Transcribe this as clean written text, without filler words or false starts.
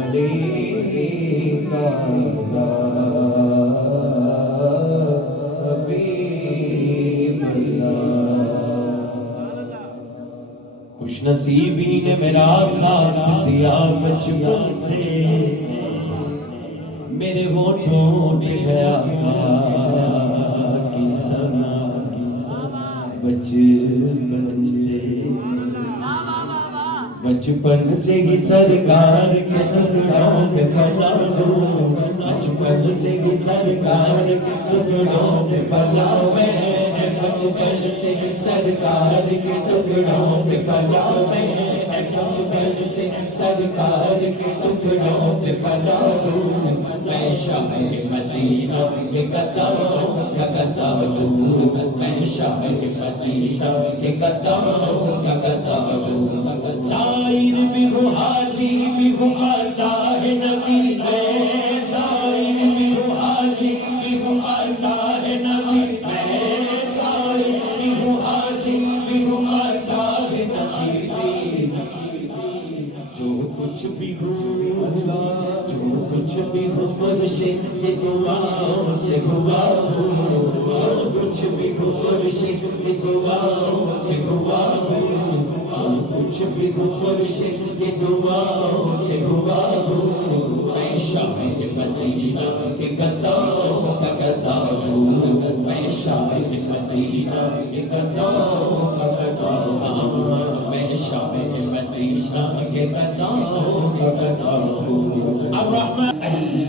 علیکہ یا حبیب اللہ۔ خوش نصیبی نے میرا ساتھ دیا بچپن سے، میرے ہونٹوں پہ گیا کی سنا بچپن سے، بچپن سے ہی سرکار کے قدموں پہ پلا ہوں، بچپن سے ہی سرکار کے قدموں پہ پلا میں، بچپن سے ہی سرکار کے قدموں پہ پلا میں، بچپن سے سرکار کے قدموں پہ پلا ہوں، میں شاہ مدینہ کے قدموں کا گدا ہوں، میں شاہ مدینہ کے قدموں کا گدا ہوں، زائر بھی ہوں حاجی بھی ہوں آتا ہے نبی میں، زائر بھی ہوں حاجی بھی ہوں آتا ہے نبی میں، زائر بھی ہوں حاجی بھی ہوں آتا ہے نبی میں، جو کچھ بھی ہو جو کچھ بھی ہو مرشد کی دعاؤں سے ہوا ہو، جو کچھ بھی ہو مرشد کی دعاؤں سے ہوا ہو، جو کچھ بھی ہو مرشد کی دعاؤں سے ہوا ہو، میں شاہ مدینہ کے قدموں کا گدا ہوں، میں شاہ مدینہ کے قدموں کا گدا ہوں، میں شاہ مدینہ کے قدموں کا گدا ہوں۔ الرحمن